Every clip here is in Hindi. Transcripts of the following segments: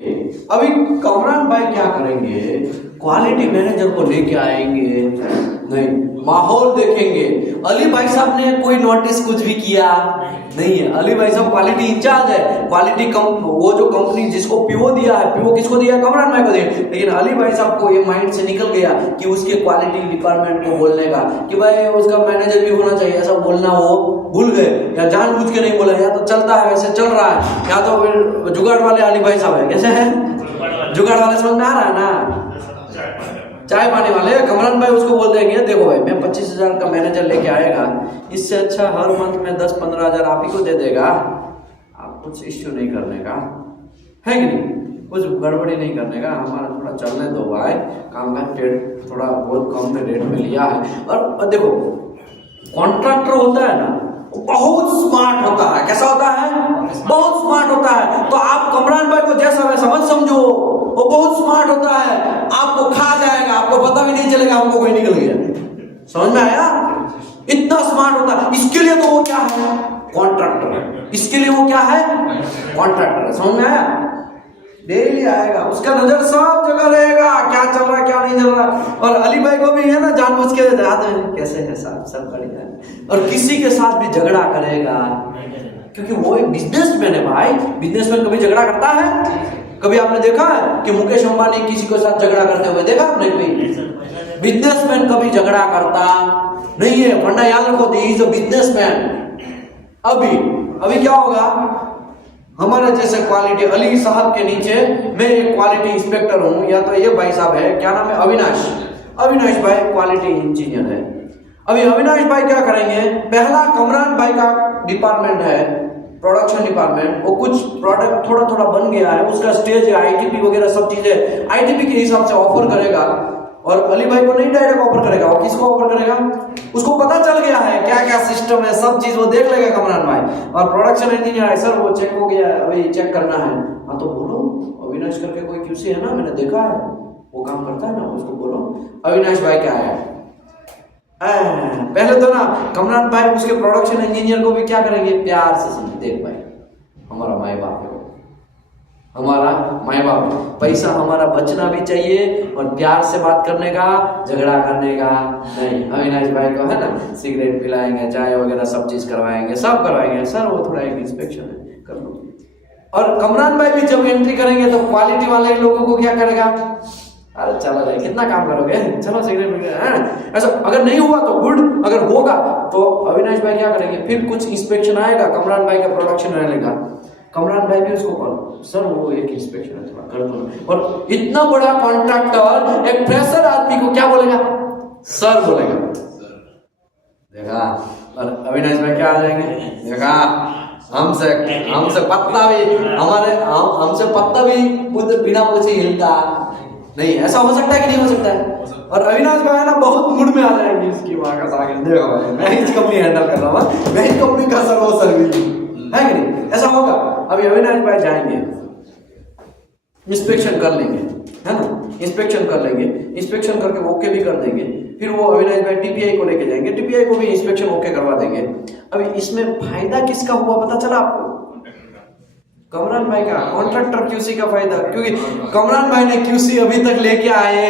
अभी कमरान भाई क्या करेंगे, क्वालिटी मैनेजर को लेके आएंगे, नहीं माहौल देखेंगे। अली भाई साहब ने कोई नोटिस कुछ भी किया नहीं है। अली भाई साहब क्वालिटी इंचार्ज है, क्वालिटी वो जो कंपनी जिसको पीओ दिया है, पीओ किसको दिया है, कमरान भाई को दिया। लेकिन अली भाई साहब को ये माइंड से निकल गया कि उसके क्वालिटी डिपार्टमेंट को बोलने का कि भाई उसका मैनेजर भी होना चाहिए, ऐसा बोलना वो भूल गए या जानबूझ के नहीं बोला, या तो चलता है वैसे चल रहा है, या तो फिर जुगाड़ वाले अली भाई साहब है। कैसे है जुगाड़ वाले, समझ में आ रहा है ना, चाय पानी वाले। कमरान भाई उसको बोल देंगे देखो भाई मैं 25,000 का मैनेजर लेके आएगा, इससे अच्छा हर मंथ में 10-15 हजार आप ही को दे देगा, आप कुछ इश्यू नहीं करने का है कि नहीं, कुछ गड़बड़ी नहीं करने का, हमारा थोड़ा चलने दो भाई, काम का रेट थोड़ा बहुत कम में रेट में लिया है। और देखो कॉन्ट्रैक्टर होता है ना बहुत स्मार्ट होता है। कैसा होता है, बहुत स्मार्ट होता है। तो आप कमरान भाई को जैसा वैसा मत समझो, वो बहुत स्मार्ट होता है, आपको खा जाएगा, आपको पता भी नहीं चलेगा आपको कोई निकल गया। समझ में आया, इतना स्मार्ट होता है। इसके लिए तो वो क्या है, कॉन्ट्रैक्टर है, इसके लिए वो क्या है, कॉन्ट्रैक्टर है। समझ में आया, डेली आएगा, उसका नजर सब जगह रहेगा, क्या चल रहा है क्या नहीं चल रहा। और अली भाई को भी है ना जानबूझ के कैसे है साहब, सब बढ़िया है, और किसी के साथ भी झगड़ा करेगा, क्योंकि वो एक बिजनेसमैन है भाई। बिजनेसमैन कभी झगड़ा करता है, कभी आपने देखा है कि मुकेश अंबानी किसी के साथ झगड़ा करते हुए देखा आपने कोई? बिजनेसमैन कभी झगड़ा करता नहीं है, फंडा याद रखो, ही इज अ बिजनेसमैन। अभी क्या होगा, हमारे जैसे क्वालिटी अली साहब के नीचे मैं एक क्वालिटी इंस्पेक्टर हूं, या तो ये भाई साहब है, क्या नाम है, अविनाश भाई क्वालिटी इंजीनियर है। अभी अविनाश भाई क्या करेंगे, पहला कमरान भाई का डिपार्टमेंट है प्रोडक्शन डिपार्टमेंट, वो कुछ प्रोडक्ट थोड़ा थोड़ा बन गया है, उसका स्टेज है, आईटीपी वगैरह सब चीजें आईटीपी के हिसाब से ऑफर करेगा। और अली भाई को नहीं डायरेक्ट ऑफर करेगा, वो किसको ऑफर करेगा, उसको पता चल गया है क्या क्या सिस्टम है, सब चीज वो देख लेगा कमरान भाई। और प्रोडक्शन इंजीनियर है, सर वो चेक हो गया, अभी चेक करना है। हाँ तो बोलो अविनाश करके कोई क्यूसी है ना, मैंने देखा है वो काम करता है ना, उसको बोलो अविनाश भाई क्या है। पहले तो ना कमरान भाई उसके प्रोडक्शन इंजीनियर को भी क्या करेंगे, प्यार से समझ, देख भाई हमारा माई बाप है, हमारा माई बाप, पैसा हमारा बचना भी चाहिए और प्यार से बात करने का, झगड़ा करने का नहीं। अविनाश भाई को है ना सिगरेट पिलाएंगे, चाय वगैरह सब चीज करवाएंगे, सब करवाएंगे, सर वो थोड़ा एक इंस्पेक्शन है कर लो। और कमरान भाई भी जब एंट्री करेंगे तो क्वालिटी वाले लोगों को क्या करेगा, अरे चलो भाई कितना काम करोगे, चलो सिगरेट है ऐसा। अगर नहीं हुआ तो गुड, अगर होगा तो अविनाश भाई क्या करेंगे, फिर कुछ इंस्पेक्शन आएगा, कमरान भाई का प्रोडक्शन रहेगा, कमरान भाई भी उसको कॉल, सर वो एक इंस्पेक्शन है थोड़ा कर दो। और इतना बड़ा कॉन्ट्रैक्टर एक फ्रेशर आदमी को क्या बोलेगा, सर बोलेगा, देखा। और अविनाश भाई क्या आ जाएंगे, देखा हमसे पत्ता भी हमसे पत्ता भी बिना पूछे हिलता नहीं। ऐसा हो सकता है कि नहीं हो सकता है। और अविनाश भाई ना बहुत मूड में आ जाएंगे, इसकी माँ का सागर, देखो भाई मैं इस कंपनी हैंडल कर रहा हूँ, मैं इस कंपनी का सर्वो सर्विस है कि नहीं, ऐसा होगा। अभी अविनाश भाई जाएंगे, इंस्पेक्शन कर लेंगे, है ना, इंस्पेक्शन कर लेंगे, इंस्पेक्शन करके ओके भी कर देंगे, फिर वो अविनाश भाई टीपीआई को लेके जाएंगे, टीपीआई को भी इंस्पेक्शन ओके करवा देंगे। अभी इसमें फायदा किसका हुआ पता चला आपको, कमरान भाई का, कॉन्ट्रैक्टर क्यूसी का फायदा, क्योंकि कमरान भाई ने क्यूसी अभी तक लेके आए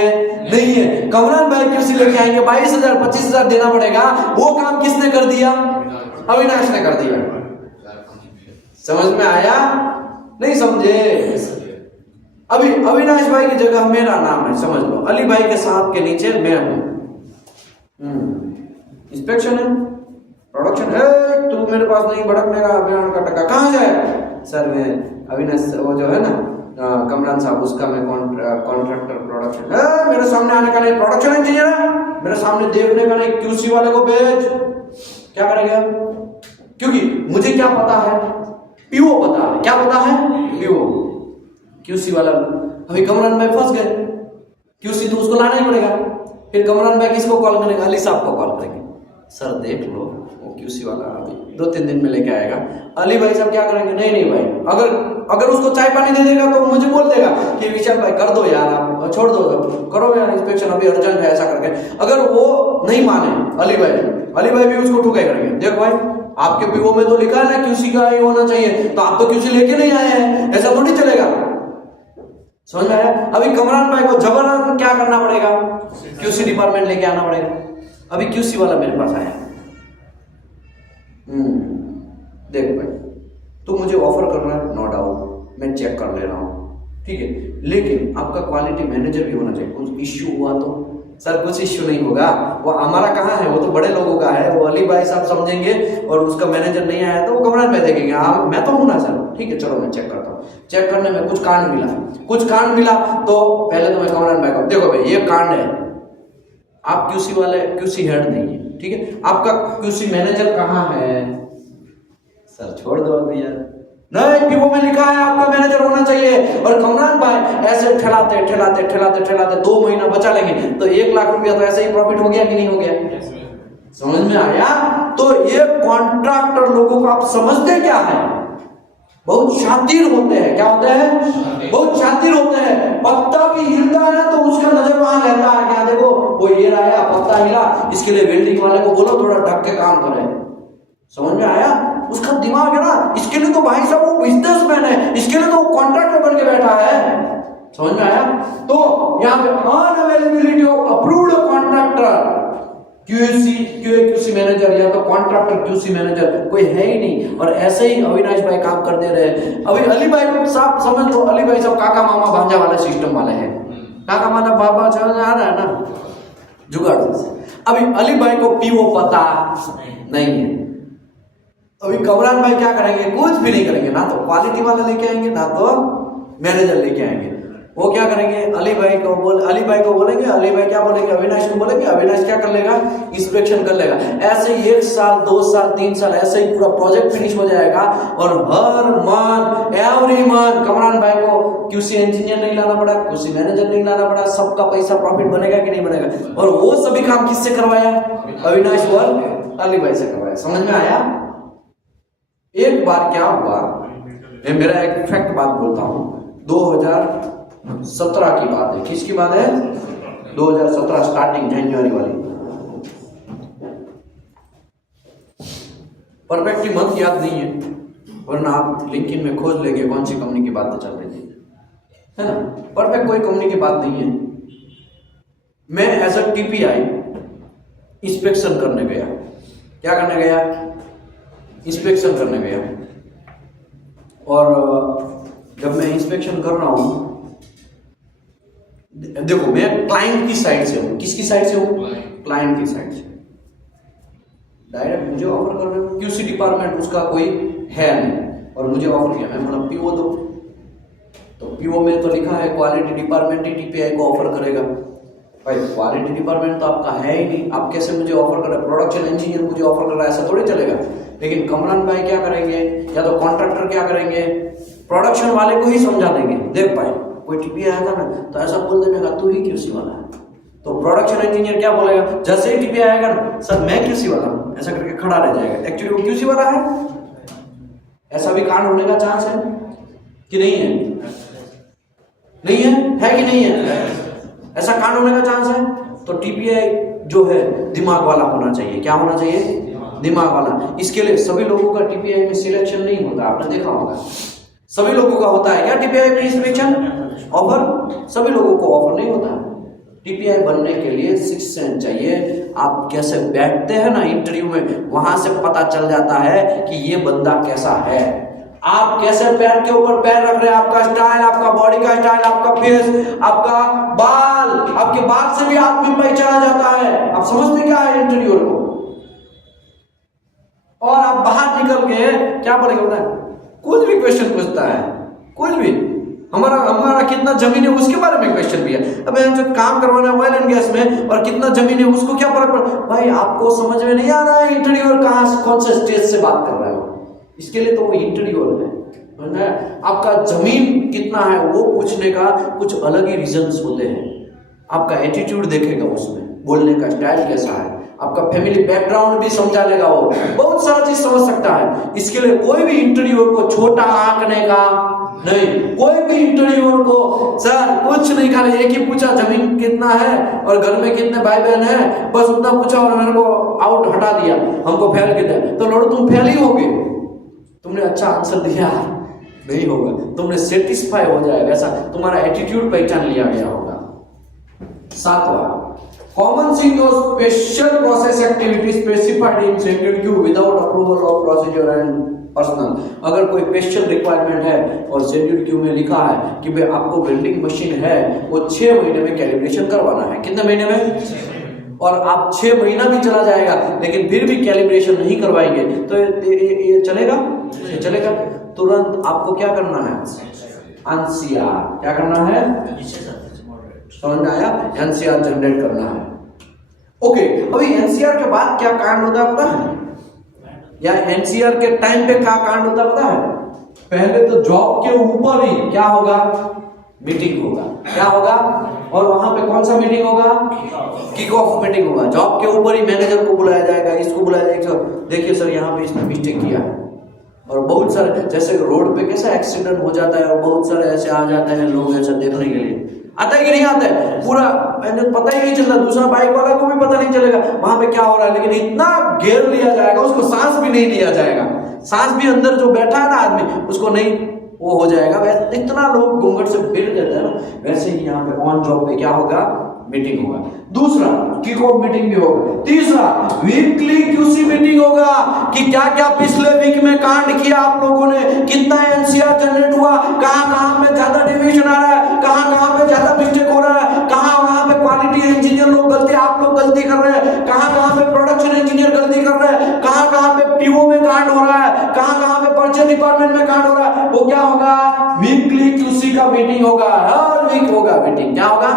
नहीं है। कमरान भाई क्यूसी लेके आएंगे, 22,000 25,000 देना पड़ेगा, वो काम किसने कर दिया, अविनाश ने कर दिया। समझ में आया, नहीं समझे। अभी अविनाश भाई की जगह मेरा नाम है, समझ लो, अली भाई के साथ के नीचे मैं हूं, इंस्पेक्शन है, प्रोडक्शन है, तू मेरे पास नहीं भड़कने का, अभियान का टका कहाँ जाए, सर मैं अविनाश वो जो है ना कमरान साहब, उसका मैं कॉन्ट्रैक्टर प्रोडक्शन है, मेरे सामने आने का नहीं, प्रोडक्शन इंजीनियर है, मेरे सामने देखने का नहीं, क्यूसी वाले को भेज। क्या करेंगे, क्योंकि मुझे क्या पता है, पीओ पता है, क्या पता है, पीओ, क्यूसी वाला। अभी कमरान भाई फंस गए, क्यूसी तो उसको लाना ही पड़ेगा, फिर कमरान भाई किसको कॉल करेंगे, अली साहब को कॉल करेंगे, सर देख लो वो क्यूसी वाला अभी 2-3 दिन में लेके आएगा। अली भाई साहब क्या करेंगे, नहीं भाई, अगर उसको चाय पानी दे देगा तो मुझे बोल देगा कि विशाल भाई कर दो यार, आप छोड़ दो, करो यार इंस्पेक्शन अभी अर्जेंट है, ऐसा करके। अगर वो नहीं माने अली भाई भी उसको ठुकाई करेंगे, देखो भाई आपके पीओ में तो लिखा है ना क्यूसी का ही होना चाहिए, तो आप तो क्यूसी लेके नहीं आए हैं, ऐसा थोड़ी चलेगा। समझ में आया? अभी कमरान भाई को जबरन क्या करना पड़ेगा, क्यूसी डिपार्टमेंट लेके आना पड़ेगा। अभी क्यूसी वाला मेरे पास आया, देख भाई तू मुझे ऑफर कर रहा है, नो डाउट मैं चेक कर ले रहा हूँ, ठीक है, लेकिन आपका क्वालिटी मैनेजर भी होना चाहिए। कुछ इश्यू हुआ तो सर कुछ इश्यू नहीं होगा, वो हमारा कहाँ है, वो तो बड़े लोगों का है, वो अली भाई साहब समझेंगे और उसका मैनेजर नहीं आया तो वो कमरान में देखेंगे। हाँ मैं तो हूं ना सर, ठीक है चलो मैं चेक करता हूँ। चेक करने में कुछ कांड मिला तो पहले तो मैं कमरान भाई को, देखो भाई ये कांड है, आप क्यूसी वाले क्यूसी हेड नहीं है, ठीक है, आपका क्यूसी मैनेजर कहाँ है? सर छोड़ दो अभी यार, नहीं पीओ में लिखा है आपका मैनेजर होना चाहिए। और कमरान भाई ऐसे ठेलाते 2 महीना बचा लेंगे तो 1 लाख रुपया तो ऐसे ही प्रॉफिट हो गया कि नहीं हो गया? समझ में आया? तो ये कॉन्ट्रैक्टर लोगों को आप समझते क्या है, बहुत शातिर होते हैं। क्या होते हैं? बहुत शातिर होते हैं। पत्ता भी हिलता है ना तो उसका नजर वहां रहता है, क्या देखो वो ये आया पत्ता हिला, इसके लिए वेल्डिंग वाले को बोलो थोड़ा ढक के काम करे। समझ में आया? उसका दिमाग है ना, इसके लिए तो भाई साहब वो बिजनेसमैन है, इसके लिए तो कॉन्ट्रैक्टर बन के बैठा है। समझ में आया? तो यहाँ पे unavailability of approved contractor QC manager या तो कॉन्ट्रैक्टर क्यूसी मैनेजर कोई है ही नहीं। और ऐसे ही अविनाश भाई काम कर दे रहे हैं। अभी अली भाई साहब समझ लो, अली भाई साहब काका मामा भांजा वाले सिस्टम वाले हैं। काका मामा बाबा समझ आ रहा है ना, जुगाड़। अभी अली भाई को पीओ पता नहीं है। अभी कमरान भाई क्या करेंगे? कुछ भी नहीं करेंगे, ना तो क्वालिटी वाला लेके आएंगे ना तो मैनेजर लेके आएंगे। वो क्या करेंगे? अली भाई को बोलेंगे, अली भाई क्या बोलेंगे? अविनाश को बोलेंगे, अविनाश क्या कर लेगा? इंस्पेक्शन कर लेगा। ऐसे ही 1 साल 2 साल 3 साल ऐसे ही पूरा प्रोजेक्ट फिनिश हो जाएगा। और हर मंथ एवरी मंथ कमरान भाई को क्यूसी इंजीनियर नहीं लाना पड़ा, क्यूसी मैनेजर नहीं लाना पड़ा, सबका पैसा प्रॉफिट बनेगा कि नहीं बनेगा? और वो सभी काम किससे करवाया? अविनाश और अली भाई से करवाया। समझ में आया? एक बार क्या हुआ, मैं मेरा एक फैक्ट बात बोलता हूं, 2017 की बात है। किसकी बात है? 2017 स्टार्टिंग जनवरी वाली। परफेक्टली मंथ याद नहीं है, वरना आप लिंक्डइन में खोज लेंगे कौन सी कंपनी की बातें चल रही थी, है ना। परफेक्ट कोई कंपनी की बात नहीं है। मैं एज अ टीपीआई इंस्पेक्शन करने गया। क्या करने गया? इंस्पेक्शन करने गया। और जब मैं इंस्पेक्शन कर रहा हूं, देखो मैं क्लाइंट की साइड से हूं। किसकी साइड से हूं? क्लाइंट की साइड से। डायरेक्ट मुझे ऑफर कर रहे हो, क्यूसी डिपार्टमेंट उसका कोई है नहीं और मुझे ऑफर किया। मैं बोला पीओ दो, तो पीओ में तो लिखा है क्वालिटी डिपार्टमेंट ही टीपीआई को ऑफर करेगा। भाई क्वालिटी डिपार्टमेंट तो आपका है ही नहीं, आप कैसे मुझे ऑफर कर रहे हैं? प्रोडक्शन इंजीनियर मुझे ऑफर कर रहा है, ऐसा थोड़ी चलेगा। लेकिन कमरान भाई क्या करेंगे, या तो कॉन्ट्रैक्टर क्या करेंगे, प्रोडक्शन वाले को ही समझा देंगे। देख भाई कोई टीपीआई आएगा ना तो ऐसा बोल देने का तू ही क्यूसी वाला है। तो प्रोडक्शन इंजीनियर क्या बोलेगा? जैसे ही टीपीआई आएगा ना, सर मैं क्यूसी वाला हूं, ऐसा करके खड़ा रह जाएगा। एक्चुअली वो क्यूसी वाला है। ऐसा भी कांड होने का चांस है कि नहीं है? नहीं है कि नहीं है? ऐसा कांड होने का चांस है। तो टीपीआई जो है दिमाग वाला होना चाहिए। क्या होना चाहिए? दिमाग वाला। इसके लिए सभी लोगों का टीपीआई में सिलेक्शन नहीं होता, आपने देखा होगा। सभी लोगों का होता है क्या टीपीआई में सिलेक्शन? ऑफर सभी लोगों को ऑफर नहीं होता। टीपीआई बनने के लिए 6 सेंस चाहिए। आप कैसे बैठते हैं ना इंटरव्यू में, वहां से पता चल जाता है कि ये बंदा कैसा है। आप कैसे पैर के ऊपर पैर रख रहे हैं, आपका स्टाइल, आपका बॉडी का स्टाइल, आपका फेस, आपका बाल, आपके बाल से भी आदमी पहचाना जाता है। आप समझते क्या है इंटरव्यूअर को? और आप बाहर निकल के क्या बोलेंगे पता है? कुछ भी क्वेश्चन पूछता है, कुछ भी। हमारा कितना जमीन है उसके बारे में क्वेश्चन भी है। अब जो काम करवाना है ऑयल एंड गैस में, और कितना जमीन है उसको क्या फर्क पड़ता है? भाई आपको समझ में नहीं आ रहा है इंटरव्यूअर कहां कौन से स्टेज से बात कर रहा है। इसके लिए तो वो इंटरव्यूअर है। आपका जमीन कितना है वो पूछने का कुछ अलग ही रीजंस होते हैं। आपका एटीट्यूड देखेगा, उसमें बोलने का स्टाइल कैसा है, आपका फैमिली बैकग्राउंड भी समझा लेगा। वो बहुत सारा चीज समझ सकता है। इसके लिए कोई भी इंटरव्यूअर को छोटा आंकने का नहीं। कोई भी इंटरव्यूअर को सर कुछ नहीं खाली एक ही पूछा जमीन कितना है और घर में कितने भाई बहन है, बस उतना पूछा और मेरे को आउट हटा दिया, हमको फेल किया। तो लड़ो तुम फेल ही होगे। तुमने अच्छा आंसर दिया नहीं होगा। तुमने सेटिस्फाई हो जाएगा, ऐसा तुम्हारा एटीट्यूड पहचान लिया गया होगा। सातवां, commencing special process activity specified in schedule Q without approval of procedure and personnel. अगर कोई स्पेशल रिक्वायरमेंट है और शेड्यूल क्यू में लिखा है कि भाई आपको वेल्डिंग मशीन है, वो 6 महीने में कैलिब्रेशन करवाना है। कितने महीने में? और आप 6 महीना भी चला जाएगा लेकिन फिर भी कैलिब्रेशन नहीं करवाएंगे तो ये चलेगा? ये चलेगा। तुरंत आपको क्या करना है? एनसीआर। क्या करना है? समझ में आया? एनसीआर जनरेट करना है। ओके, अभी एनसीआर के बाद क्या कांड होता है पता है? या एनसीआर के टाइम पे क्या कांड होता पता है? पहले तो जॉब के ऊपर ही क्या होगा? मीटिंग होगा। क्या होगा? और वहां पे कौन सा मीटिंग होगा? किक ऑफ मीटिंग होगा। जॉब के ऊपर ही मैनेजर को बुलाया जाएगा, इसको बुलाया जाएगा, देखिए सर यहाँ पे इसने मिस्टेक किया है। और बहुत सारे, जैसे रोड पे कैसा एक्सीडेंट हो जाता है और बहुत सारे ऐसे आ जाते हैं लोग ऐसा देखने के लिए, आता है कि नहीं आता है? पूरा पता ही नहीं चलता, दूसरा बाइक वाला को भी पता नहीं चलेगा वहां पे क्या हो रहा है, लेकिन इतना घेर लिया जाएगा उसको सांस भी नहीं लिया जाएगा, सांस भी अंदर जो बैठा है ना आदमी उसको नहीं वो हो जाएगा। वैसे इतना लोग घूंघट से फिर देते हैं ना, वैसे ही यहाँ पे ऑन जॉब पे क्या होगा? मीटिंग होगा। दूसरा, किक ऑफ मीटिंग भी होगा। तीसरा, वीकली क्यूसी मीटिंग होगा कि क्या क्या पिछले वीक में कांड किया आप लोगों ने, कितना एनसीआर जनरेट हुआ, कहां पे ज्यादा डिविएशन आ रहा है, कहां पे ज्यादा मिस्टेक हो रहा है, कहां पे क्वालिटी इंजीनियर लोग गलती, आप लोग गलती कर रहे हैं, कहां पे प्रोडक्शन इंजीनियर गलती कर रहे हैं, कहां पे पीओ में कांड हो रहा है, कहां पे परचेज डिपार्टमेंट में कांड हो रहा है। वो क्या होगा? वीकली क्यूसी का मीटिंग होगा। हर वीक होगा मीटिंग। क्या होगा?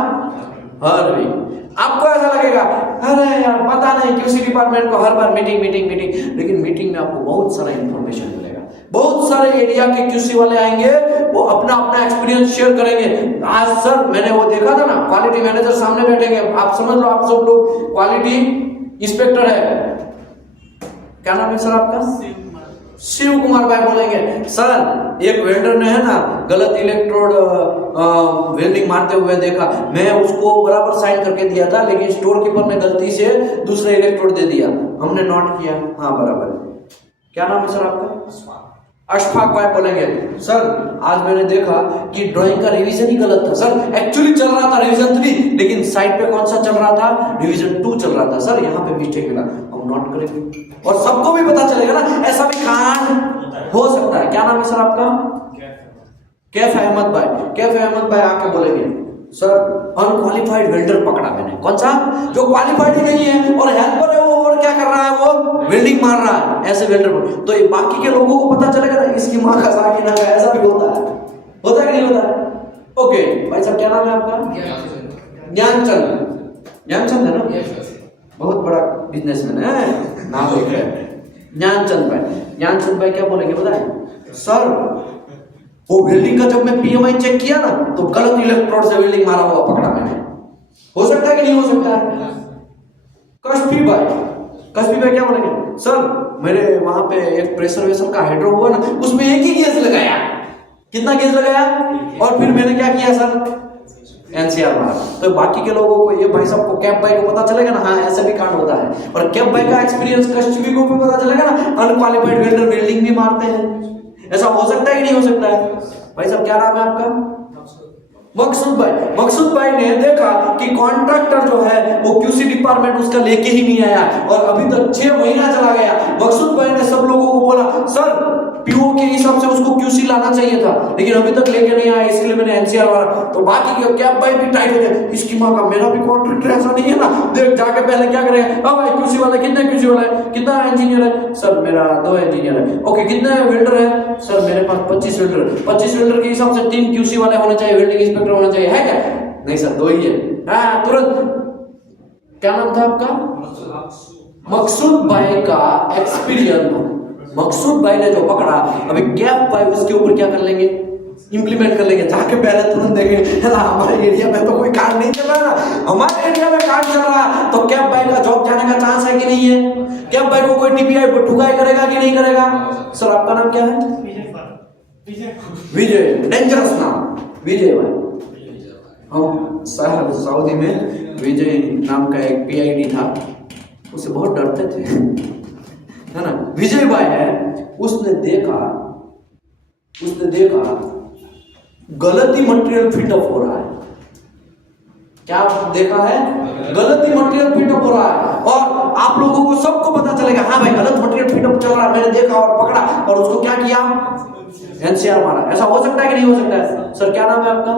हर वीक। आपको ऐसा लगेगा अरे यार पता नहीं क्यूसी डिपार्टमेंट को हर बार मीटिंग मीटिंग मीटिंग, लेकिन मीटिंग में आपको बहुत सारा इंफॉर्मेशन मिलेगा। बहुत सारे एरिया के क्यूसी वाले आएंगे, वो अपना अपना एक्सपीरियंस शेयर करेंगे। आज सर मैंने वो देखा था ना, क्वालिटी मैनेजर सामने बैठेंगे, आप समझ लो आप सब लोग क्वालिटी इंस्पेक्टर है, क्या नाम है सर आपका? शिव कुमार भाई बोलेंगे सर एक वेल्डर ने है ना गलत इलेक्ट्रोड वेल्डिंग मारते हुए देखा, मैं उसको बराबर साइन करके दिया था लेकिन स्टोर कीपर ने गलती से दूसरे इलेक्ट्रोड दे दिया, हमने नोट किया। हाँ बराबर। क्या नाम है सर आपका? अशफाक भाई बोलेंगे सर आज मैंने देखा कि ड्राइंग का रिवीजन ही गलत था सर, एक्चुअली चल रहा था रिवीजन 3 लेकिन साइड पे कौन सा चल रहा था? रिवीजन 2 चल रहा था सर, यहाँ पे मिस्टेक मिला, हम नोट करेंगे और सबको भी पता चलेगा ना, ऐसा भी कांड हो सकता है। क्या नाम है सर आपका? कैफ अहमद भाई। कैफ अहमद भाई आके बोलेंगे सर अनक्वालिफाइड वेल्डर पकड़ा मैंने। कौन सा? जो क्वालिफाइड ही नहीं है और हेल्पर है वो, और क्या कर रहा है वो? वेल्डिंग मार रहा है, ऐसे वेल्डर। तो ये बाकी के लोगों को पता चलेगा ना इसकी माँ का सागी ना, ऐसा भी होता है कि नहीं होता है? ओके भाई साहब क्या नाम है आपका? ज्ञानचंद। ज्ञानचंद है ना, बहुत बड़ा बिजनेसमैन है, नाम लिख रहे हैं ज्ञानचंद भाई। ज्ञानचंद भाई क्या बोलेंगे बताएं? सर वो वेल्डिंग का जब मैं पीएमआई चेक किया ना तो गलत इलेक्ट्रोड से वेल्डिंग मारा हुआ पकड़ा मैंने। हो सकता है कि नहीं हो सकता है? कश्फी भाई क्या बोलेंगे? सर मेरे वहां पे एक प्रेशर वेसल का हाइड्रो हुआ ना, उसमें एक ही गैस लगाया। कितना गैस लगाया? और फिर मैंने क्या किया सर? एनसीआर मारा। तो बाकी के लोगों को, ये भाई साहब को, कैप भाई को पता चलेगा ना हाँ ऐसा भी कांड होता है, और कैप भाई का एक्सपीरियंस कश्फी को भी पता चलेगा ना अनक्वालिफाइड वेल्डर वेल्डिंग भी मारते हैं। ऐसा हो सकता है कि नहीं हो सकता है? भाई साहब क्या नाम है आपका? मकसूद भाई। मकसूद भाई ने देखा कि कॉन्ट्रैक्टर जो है वो क्यूसी डिपार्टमेंट उसका लेके ही नहीं आया और अभी तक 6 महीना चला गया। मकसूद भाई ने सब लोगों को बोला सर पीओ के हिसाब से उसको क्यूसी लाना चाहिए था लेकिन अभी तक लेके नहीं आया, इसके लिए मैंने एनसीआर मारा। तो बाकी के कैप भाई भी टाइट हो गए, इसकी माँ का मेरा भी कॉन्ट्रैक्टर ऐसा नहीं है ना, देख जाके पहले क्या करें? हाँ भाई क्यूसी वाला कितने क्यूसी वाला है, कितना इंजीनियर है? सर मेरा 2 इंजीनियर है। ओके कितने वेल्डर है? सर मेरे पास 25 वेल्डर। 25 वेल्डर के हिसाब से 3 क्यूसी वाले होने चाहिए, वेल्डिंग इंस्पेक्टर होना चाहिए, है क्या? नहीं सर 2 ही है। हाँ तुरंत। क्या नाम था आपका? मकसूद भाई का एक्सपीरियंस, मकसूद भाई ने जो पकड़ा, अभी कैप भाई उसके ऊपर क्या कर लेंगे? इंप्लीमेंट कर लेंगे। जाके पहले तुरंत देखेंगे ना हमारे एरिया में तो कोई कांड नहीं चल रहा ना, हमारे एरिया में कांड चल रहा, तो कैप भाई का जॉब जाने का चांस है कि नहीं है? कैप भाई को कोई टीपीआई पर ठुकाई करेगा कि नहीं करेगा? सर आपका नाम क्या है? विजय। डेंजरस नाम विजय भाई। हम सऊदी में विजय नाम का एक पीआईडी था, उससे बहुत डरते थे, है ना। विजय भाई है, उसने देखा उसने देखा गलत ही मटेरियल फिटअप हो रहा है। क्या देखा है? गलत ही मटेरियल फिटअप हो रहा है, और आप लोगों को सबको पता चलेगा हाँ भाई गलत मटेरियल फिटअप चल रहा है, मैंने देखा और पकड़ा और उसको क्या किया? एनसीआर मारा। ऐसा हो सकता है कि नहीं हो सकता है? सर क्या नाम है आपका?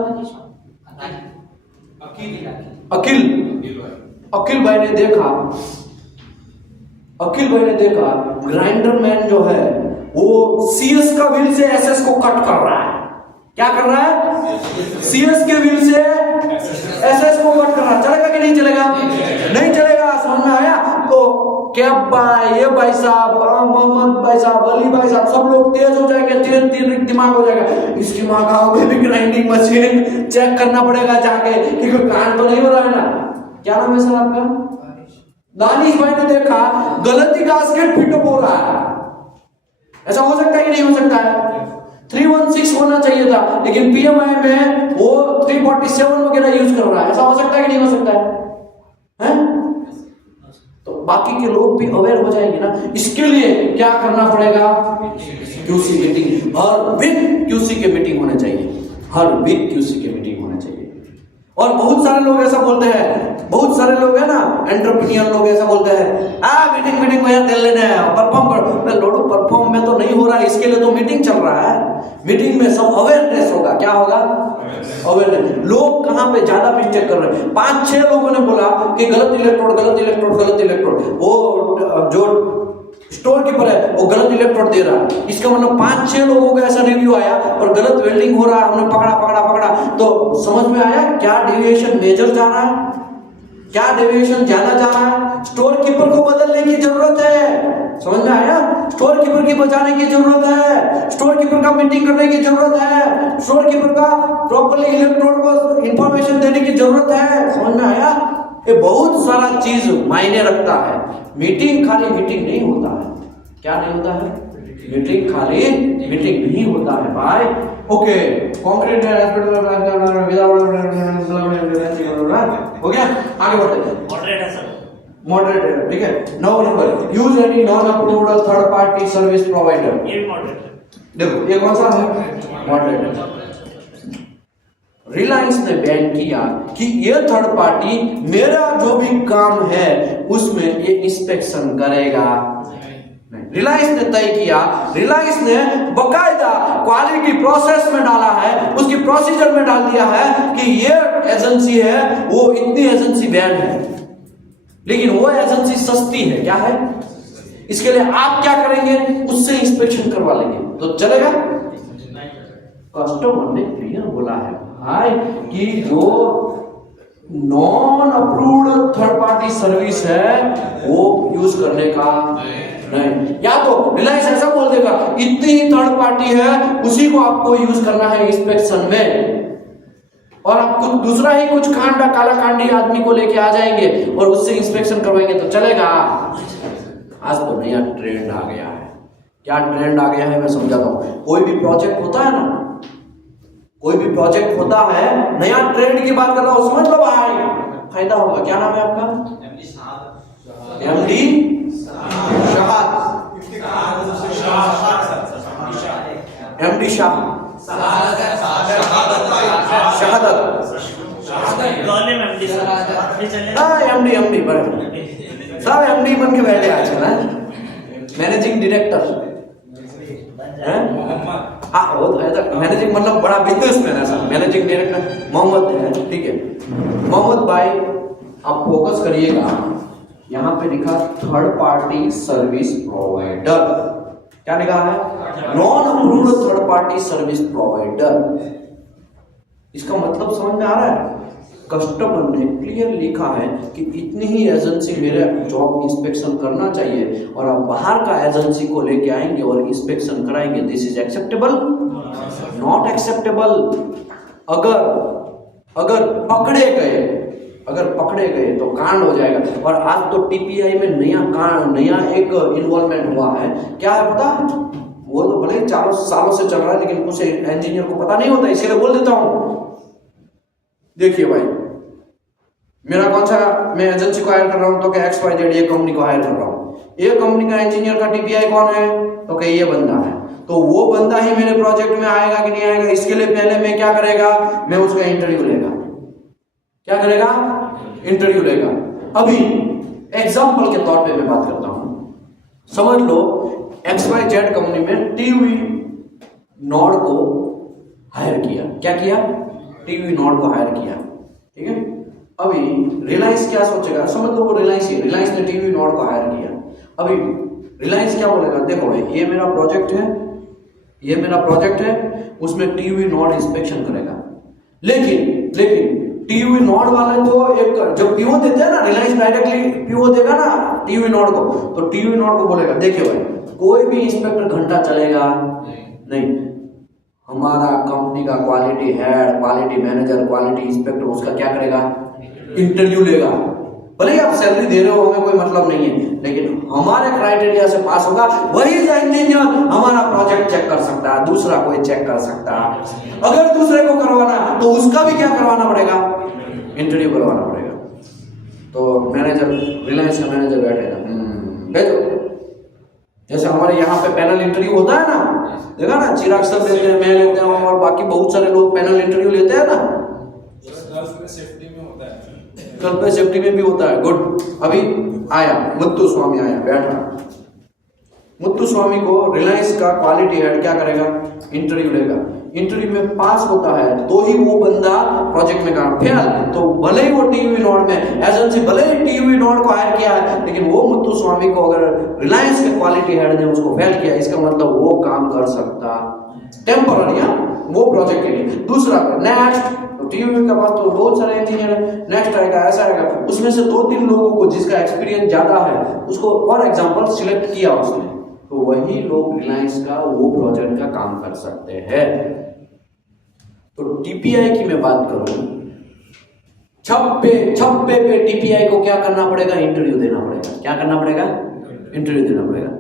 अखिल भाई ने देखा, ग्राइंडर मैन जो है वो सीएस का व्हील से एसएस को कट कर रहा है। क्या कर रहा है? सीएस के व्हील से एसएस को कट कर रहा है। चलेगा कि नहीं चलेगा? नहीं चलेगा। समझ में आया? तो क्या भाई, ये भाई साहब, मोहम्मद भाई साहब, अली भाई साहब, सब लोग तेज हो जाएंगे, तीन दिमाग हो जाएगा। इस दिमाग में भी ग्राइंडिंग मशीन चेक करना पड़ेगा जाके कि कोई कांड तो नहीं हो रहा है ना। क्या नाम है सर आपका? दानिश भाई ने देखा गलती गास्केट फिटअप हो रहा है। ऐसा हो सकता है कि नहीं हो सकता है? 316 होना चाहिए था, लेकिन पीएमआई में वो 347 वगैरह यूज कर रहा है। ऐसा हो सकता है कि नहीं हो सकता है? तो बाकी के लोग भी अवेयर हो जाएंगे ना। इसके लिए क्या करना पड़ेगा? क्यूसी मीटिंग, हर वीक क्यूसी के मीटिंग होने चाहिए, हर वीक क्यूसी के मीटिंग होने चाहिए। और बहुत सारे लोग ऐसा बोलते हैं, बहुत सारे लोग है ना एंटरप्रेन्योर लोग ऐसा बोलते हैं मीटिंग में यार दे लेना है, परफॉर्म कर। मैं लोडो परफॉर्म में तो नहीं हो रहा है, इसके लिए तो मीटिंग चल रहा है। मीटिंग में सब अवेयरनेस होगा। क्या होगा? अवेयरनेस। लोग कहां पे ज्यादा मिस्टेक कर रहे हैं? 5-6 लोगों ने बोला कि गलत इलेक्ट्रोड, वो जो स्टोर कीपर है वो गलत इलेक्ट्रोड दे रहा है। इसका मतलब 5-6 लोगों का ऐसा रिव्यू आया और गलत वेल्डिंग हो रहा है, हमने पकड़ा। तो समझ में आया क्या डेविएशन मेजर जा रहा है, क्या डेविएशन ज्यादा जा रहा है। स्टोर कीपर को बदलने की जरूरत है। समझ में आया? स्टोर कीपर की बचाने की जरूरत है, स्टोर कीपर का मीटिंग करने की जरूरत है, स्टोर कीपर का प्रॉपर्ली इलेक्ट्रोड को इंफॉर्मेशन देने की जरूरत है। समझ में आया? ये बहुत सारा चीज मायने रखता है। मीटिंग खाली मीटिंग नहीं होता है। क्या नहीं होता है? मीटिंग खाली मीटिंग नहीं होता है भाई। ओके, कंक्रीट हो गया, आगे बढ़ते हैं। मॉडरेटर, ठीक है। 9 number, use any non approved third party service provider. ये मॉडरेटर, देखो ये कौन सा है? मॉडरेटर। रिलायंस ने बैन किया कि ये थर्ड पार्टी मेरा जो भी काम है उसमें ये इंस्पेक्शन करेगा। रिलायंस ने तय किया, रिलायंस ने बकायदा क्वालिटी प्रोसेस में डाला है, उसकी प्रोसीजर में डाल दिया है कि ये एजेंसी है वो इतनी एजेंसी बैन है, लेकिन वो एजेंसी सस्ती है। क्या है? इसके लिए आप क्या करेंगे? उससे इंस्पेक्शन करवा लेंगे तो चलेगा? कस्टमर ने क्लियर बोला है भाई कि जो non approved third party service है वो यूज करने का नहीं। या तो रिलायंस ऐसा बोल देगा इतनी ही थर्ड पार्टी है उसी को आपको यूज करना है इंस्पेक्शन में, और आप कुछ दूसरा ही कुछ कांडा काला कांडी आदमी को लेके आ जाएंगे और उससे इंस्पेक्शन करवाएंगे तो चलेगा? आज तो नया ट्रेंड आ गया है। क्या ट्रेंड आ गया है मैं समझाता हूँ। कोई भी प्रोजेक्ट होता है ना, कोई भी प्रोजेक्ट होता है, नया ट्रेंड की बात कर रहा हूं, समझ लो भाई, फायदा होगा। क्या नाम है आपका? एमडी शहाद, एमडी शाह, शहादत, एमडी बराबर सब एमडी बन के बैठे आज ना, मैनेजिंग डायरेक्टर है। हाँ वो तो ऐसा मैनेजिंग मतलब बड़ा बिजनेसमैन है सर, मैनेजिंग डायरेक्टर मोहम्मद है। ठीक है मोहम्मद भाई, आप फोकस करिएगा, यहाँ पे लिखा थर्ड पार्टी सर्विस प्रोवाइडर। क्या लिखा है? Non approved third party service provider. इसका मतलब समझ में आ रहा है? कस्टमर ने क्लियर लिखा है कि इतनी ही एजेंसी मेरे जॉब इंस्पेक्शन करना चाहिए और आप बाहर का एजेंसी को लेके आएंगे और इंस्पेक्शन कराएंगे। This is acceptable? Not acceptable. अगर पकड़े गए तो कांड हो जाएगा। और आज तो टीपीआई में नया एक इन्वॉल्वमेंट हुआ है। क्या है पता? वो तो भले 4 सालों से चल रहा है लेकिन कुछ इंजीनियर को पता नहीं होता, इसीलिए बोल देता हूं। देखिए भाई, मेरा कौन सा, मैं एजेंसी को हायर कर रहा हूं तो क्या XYZ ये कंपनी को हायर कर रहा हूं। ये कंपनी का इंजीनियर का टीपीआई कौन है? तो क्या ये बंदा है। तो वो बंदा ही मेरे प्रोजेक्ट में आएगा कि नहीं आएगा, इसके लिए पहले मैं क्या करेगा, मैं उसका इंटरव्यू लेगा। क्या करेगा? इंटरव्यू लेगा। अभी एग्जाम्पल के तौर पे मैं बात करता हूं, समझ लो XYZ कंपनी में टीवी नॉड को हायर किया। क्या किया? टीवी नॉड को हायर किया, ठीक है। अभी रिलायंस क्या सोचेगा, समझ लो वो रिलायंस ने टीवी नॉड को हायर किया। अभी रिलायंस क्या बोलेगा, देखो भाई ये मेरा प्रोजेक्ट है, ये मेरा प्रोजेक्ट है, उसमें टीवी नॉड इंस्पेक्शन करेगा। लेकिन टीवी नॉड वाले तो एक जब पीओ देते हैं ना, रिलायंस डायरेक्टली पीओ देगा ना टीवी नॉड को, तो टीवी नॉड को बोलेगा देखिए भाई कोई भी इंस्पेक्टर घंटा चलेगा नहीं, हमारा कंपनी का quality head, quality manager, quality inspector उसका क्या करेगा, इंटरव्यू लेगा। भले ही आप सैलरी दे रहे हो, हमें कोई मतलब नहीं है, लेकिन हमारे क्राइटेरिया से पास होगा वही इंजीनियर हमारा प्रोजेक्ट चेक कर सकता है, दूसरा कोई चेक कर सकता है। अगर दूसरे को करवाना तो उसका भी क्या करवाना पड़ेगा, इंटरव्यू करवाना पड़ेगा। तो मैनेजर, रिलायंस का मैनेजर बैठेगा, भेजो। जैसे हमारे यहाँ पे पैनल इंटरव्यू होता है ना, देखा ना, चिराग सर लेते हैं, मैं लेते हैं और बाकी बहुत सारे लोग पैनल इंटरव्यू लेते हैं ना। कल पे सेफ्टी में भी होता है। गुड। अभी आया मुत्तु स्वामी, आया बैठा। मुत्तु स्वामी को रिलायंस का क्वालिटी हेड क्या करेगा, इंटरव्यू लेगा। इंटरव्यू में पास होता है तो ही वो बंदा प्रोजेक्ट में काम, फेल तो भले ही वो टीवी नॉड में एजेंसी भले ही टीवी नॉड को हायर किया है, लेकिन वो मुत्तु स्वामी को अगर रिलायंस के क्वालिटी हेड ने उसको फेल किया, इसका मतलब वो काम कर सकता टेम्पररी, वो प्रोजेक्ट के लिए। दूसरा नेक्स्ट, टीवी का पास तो बहुत सारे इंजीनियर है, नेक्स्ट आएगा, ऐसा आएगा, उसमें से 2-3 लोगों को जिसका एक्सपीरियंस ज्यादा है उसको फॉर एग्जांपल सिलेक्ट किया उसने, तो वही लोग रिलायंस का वो प्रोजेक्ट का काम कर सकते हैं। तो टीपीआई की मैं बात करूं, छप्पे पे टीपीआई को क्या करना पड़ेगा, इंटरव्यू देना पड़ेगा। क्या करना पड़ेगा, इंटरव्यू देना पड़ेगा।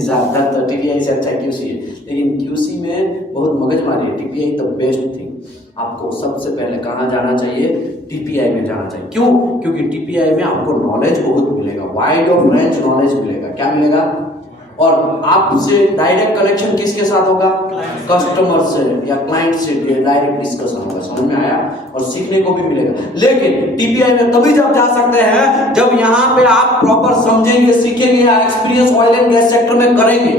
सावधान, तो टीपीआई से अच्छा क्यूसी है, लेकिन क्यूसी में बहुत मगजमारी है। TPI the best thing. आपको सबसे पहले कहाँ जाना चाहिए, टीपीआई में जाना चाहिए। क्यों? क्योंकि टीपीआई में आपको नॉलेज बहुत मिलेगा, वाइड ऑफ रेंज नॉलेज मिलेगा। क्या मिलेगा? और आपसे डायरेक्ट कनेक्शन किसके साथ होगा, कस्टमर से या क्लाइंट से डायरेक्ट डिस्कशन होगा। समझ में आया? और सीखने को भी मिलेगा। लेकिन टीपीआई में तभी जब जा सकते हैं जब यहाँ पे आप प्रॉपर समझेंगे, सीखेंगे, या experience oil and gas sector में करेंगे।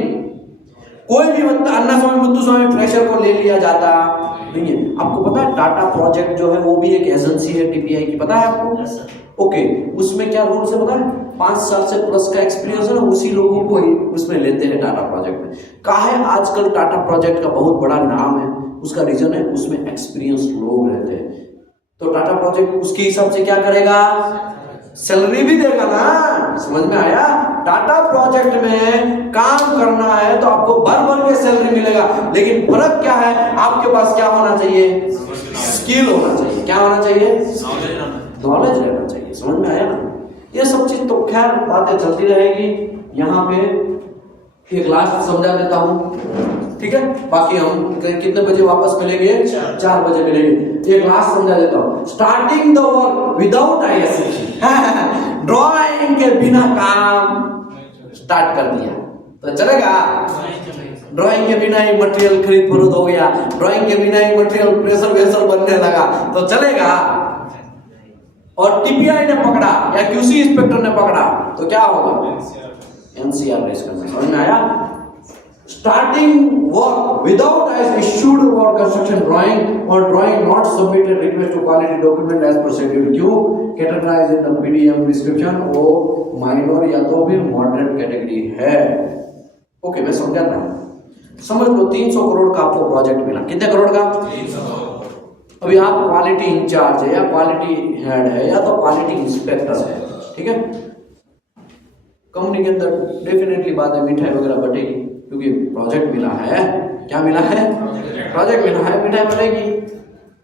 कोई भी अन्ना स्वामी, मुत्तु स्वामी, फ्रेशर को ले लिया जाता नहीं है। आपको पता है टाटा प्रोजेक्ट जो है वो भी एक एजेंसी है टीपीआई की, पता है आपको? ओके, उसमें क्या रूल्स है पता है? 5 साल से प्लस का एक्सपीरियंस है ना, उसी लोगों को ही उसमें लेते हैं टाटा प्रोजेक्ट में। काहे आजकल टाटा प्रोजेक्ट का बहुत बड़ा नाम है, उसका रीजन है उसमें एक्सपीरियंस लोग रहते हैं। तो टाटा प्रोजेक्ट उसके हिसाब से क्या करेगा, सैलरी भी देगा ना। समझ में आया? टाटा प्रोजेक्ट में काम करना है तो आपको भर के सैलरी मिलेगा, लेकिन फर्क क्या है, आपके पास क्या होना चाहिए, स्किल होना चाहिए। क्या होना चाहिए? नॉलेज रहना चाहिए। समझ में आया ना? ये सब चीज तो खैर बातें चलती रहेगी। यहाँ पे एक लास्ट समझा देता हूँ, ठीक है? बाकी हम कितने बजे वापस मिलेंगे, 4 बजे मिलेंगे। एक लास्ट समझा देता हूँ। Starting the work without ISC, drawing के बिना काम स्टार्ट कर दिया तो चलेगा? ड्राइंग के बिना ही मटेरियल खरीद फरोख्त हो गया, ड्राइंग के बिना ही मटेरियल प्रेशर वेसल बनने लगा तो चलेगा? और टीपीआई ने पकड़ा या क्यूसी इंस्पेक्टर ने पकड़ा तो क्या होगा, एनसीआर रेस करना। समझ में आया? Starting work without as issued और कंस्ट्रक्शन ड्राइंग और drawing not submitted request to quality document as per schedule. क्यों? Categorise in the PDM description, वो माइनर या तो भी मॉडरेट कैटेगरी है। ओके, मैं समझा था। समझ लो 300 करोड़ का आपको प्रोजेक्ट मिला। कितने करोड़ का? 300। अभी आप क्वालिटी इंचार्ज है या क्वालिटी हेड है या तो क्वालिटी इंस्पेक्टर है, ठीक है? कंपनी के अंदर डेफिनेटली बात है मिठाई वगैरह बटेगी, क्योंकि प्रोजेक्ट मिला है। क्या मिला है? प्रोजेक्ट मिला है, मिठाई बटेगी।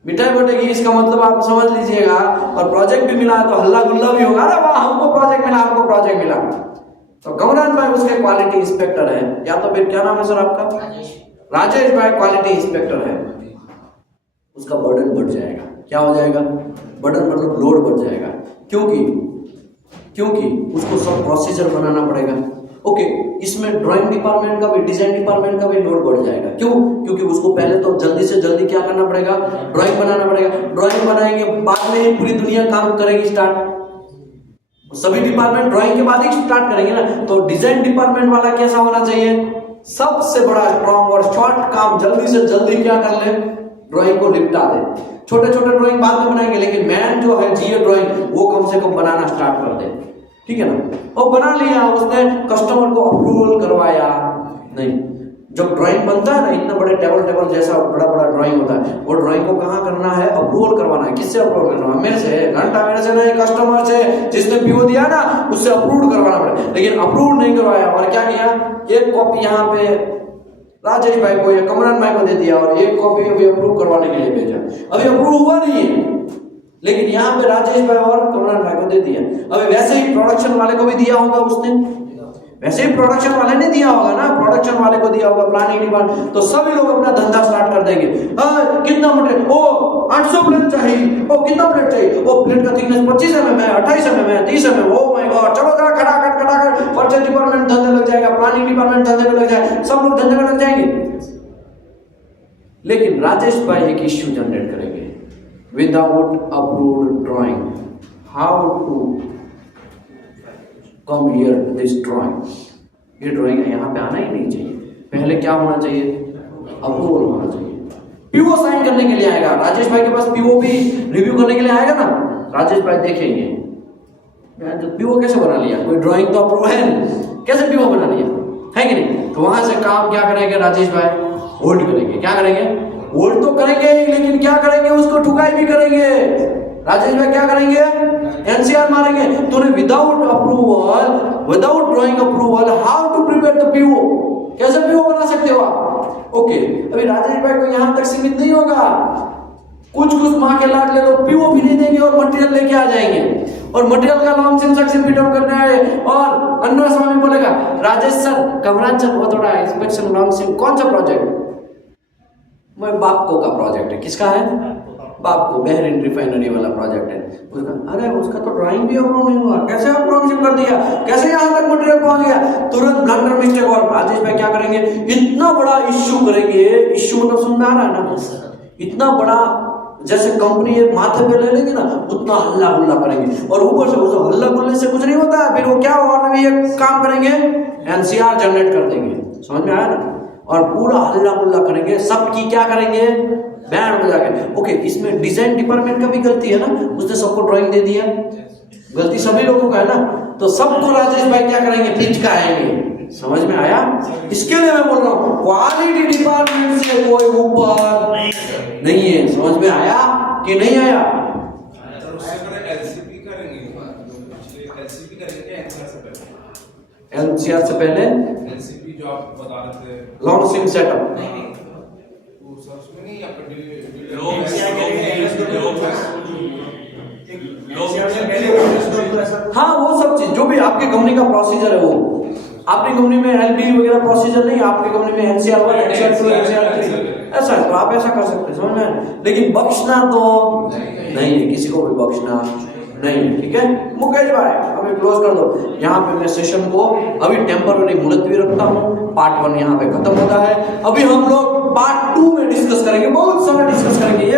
मिठाई बटेगी इसका मतलब आप समझ लीजिएगा। और प्रोजेक्ट भी मिला है तो हल्ला गुल्ला भी होगा ना, वाह हमको प्रोजेक्ट मिला, हमको प्रोजेक्ट मिला। तो गमरान भाई उसके क्वालिटी इंस्पेक्टर है, या तो फिर क्या नाम है सर आपका? राजेश भाई क्वालिटी इंस्पेक्टर है। उसका बर्डन बढ़ जाएगा। क्या हो जाएगा? बर्डन मतलब लोड बढ़ जाएगा। क्योंकि उसको सब प्रोसीजर बनाना पड़ेगा, ओके, इसमें ड्राइंग डिपार्टमेंट का भी, डिजाइन डिपार्टमेंट का भी लोड बढ़ जाएगा। क्यों? क्योंकि उसको पहले तो जल्दी से जल्दी क्या करना पड़ेगा, ड्राइंग बनाना पड़ेगा। ड्राइंग बनाएंगे, बाद में पूरी दुनिया काम करेगी स्टार्ट। सभी डिपार्टमेंट ड्राइंग के बाद ही स्टार्ट करेंगे ना। तो डिजाइन डिपार्टमेंट वाला कैसा होना चाहिए, सबसे बड़ा स्ट्रॉन्ग और शॉर्ट काम, जल्दी से जल्दी क्या कर ले, ड्राइंग को निपटा दे। छोटे छोटे ड्राइंग बाद में बनाएंगे, लेकिन मैन जो है जीए ड्राइंग वो कम से कम बनाना स्टार्ट कर दे, ठीक है ना। और बना लिया उसने, कस्टमर को अप्रूवल करवाया नहीं। जब ड्राइंग बनता है ना, इतना बड़े टेबल जैसा बड़ा बड़ा ड्राइंग होता है, वो ड्राइंग को कहाँ करना है, अप्रूवल करवाना है। किससे अप्रूवल करना है, मेरे से, घंटा मेरे से नहीं, कस्टमर से, जिसने पीओ दिया ना उससे अप्रूव करवाना पड़ेगा। लेकिन अप्रूव नहीं करवाया, और क्या किया, एक कॉपी यहाँ पे राजेश भाई को या कमरान भाई को दे दिया, और एक कॉपी अभी अप्रूव करवाने के लिए भेजा। अभी अप्रूव हुआ नहीं है, लेकिन यहाँ पे राजेश भाई और कमरान भाई को दे दिया। अभी वैसे ही प्रोडक्शन वाले को भी दिया होगा उसने, वैसे ही प्रोडक्शन वाले ने दिया होगा ना, प्रोडक्शन वाले को दिया होगा, प्लानिंग डिपार्टमेंट। तो सभी लोग अपना धंधा स्टार्ट कर देंगे। कितना मटेरियल, ओ 800 प्लेट चाहिए, ओ कितना प्लेट चाहिए, ओ प्लेट का थिकनेस 25 mm है, 28 mm है, 30 mm, ओ माय गॉड, चलो जरा खटाखट परचेज डिपार्टमेंट धंधे लग जाएगा, प्लानिंग डिपार्टमेंट धंधे में लग जाएगा, सब लोग धंधे में लग जाएंगे। लेकिन राजेश भाई एक इश्यू जनरेट करेंगे, without approved drawing, how to come here this drawing. ये ड्राइंग यहाँ पे आना ही नहीं चाहिए। पहले क्या होना चाहिए, अप्रूवल होना चाहिए। पीओ साइन करने के लिए आएगा, राजेश भाई के पास पीओ भी रिव्यू करने के लिए आएगा ना, राजेश भाई देखेंगे पीओ कैसे बना लिया, कोई ड्राइंग तो अप्रूव है नहीं, कैसे पीओ बना लिया, है कि नहीं। तो वहां से काम क्या करेंगे राजेश भाई, होल्ड करेंगे। क्या करेंगे, होल्ड तो करेंगे, लेकिन क्या करेंगे, उसको ठुकाई भी करेंगे। राजेश भाई क्या करेंगे, एनसीआर मारेंगे। तूने without approval, without drawing approval, how to prepare the PO, कैसे पीओ बना सकते हो आप। ओके, अभी राजेश भाई को यहां तक सीमित नहीं होगा, कुछ माँ के लाड ले लो, पीओ भी नहीं देंगे और मटेरियल लेके आ जाएंगे, और मटेरियल का long SIM section fit out करना है। और अन्ना स्वामी बोलेगा, राजेश सर, कमरान सर, वो थोड़ा इंस्पेक्शन लॉन्ग सिम, कौन सा प्रोजेक्ट, मैं बापको का प्रोजेक्ट है। किसका है, बाप को, बहरीन रिफाइनरी वाला प्रोजेक्ट है उसका। अरे उसका तो ड्राइंग भी अप्रूव नहीं हुआ, कैसे आप लॉन्ग सिम कर दिया, कैसे यहाँ तक मटेरियल पहुंच गया, तुरंत ब्लंडर मिस्टेक। और राजेश भाई क्या करेंगे, इतना बड़ा इश्यू करेंगे, इश्यू मतलब सुन में आ रहा है ना, इतना बड़ा, जैसे कंपनी एक माथे पे ले लेंगे ना, उतना हल्ला गुल्ला करेंगे। और ऊपर से उस हल्ला गुल्ले से कुछ नहीं होता है, फिर वो क्या और भी एक काम करेंगे, एनसीआर जनरेट कर देंगे। समझ में आया ना, और पूरा हल्ला गुल्ला करेंगे, सबकी क्या करेंगे, बैंड बजा के। ओके, इसमें डिजाइन डिपार्टमेंट का भी गलती है ना, उसने सबको ड्राइंग दे दिया, गलती सभी लोगों का है ना। तो सबको राजेश भाई क्या करेंगे, पिचकाएंगे। समझ में आया, इसके लिए मैं बोल रहा हूं, क्वालिटी डिपार्टमेंट से कोई ऊपर नहीं है। समझ में आया कि नहीं आया, एनसीआर से पहले एनसीपी जो आप बता रहे थे, लॉन्ग सिम सेटअप, हाँ वो सब चीज जो भी आपकी कंपनी का प्रोसीजर है, वो आपकी कंपनी में एलबी वगैरह प्रोसीजर नहीं, आपकी कंपनी में एनसीआर 1, एनसीआर 2, एनसीआर 3 ऐसा है, तो आप ऐसा कर सकते हैं। समझ में, लेकिन बख्शना तो नहीं है, किसी को भी बख्शना नहीं। ठीक है मुकेश भाई, अभी क्लोज कर दो। यहाँ पे मैं सेशन को अभी टेम्पररी मुलतवी रखता हूँ। पार्ट 1 यहाँ पे खत्म होता है। अभी हम लोग पार्ट 2 में डिस्कस करेंगे, बहुत सारा डिस्कस करेंगे। ये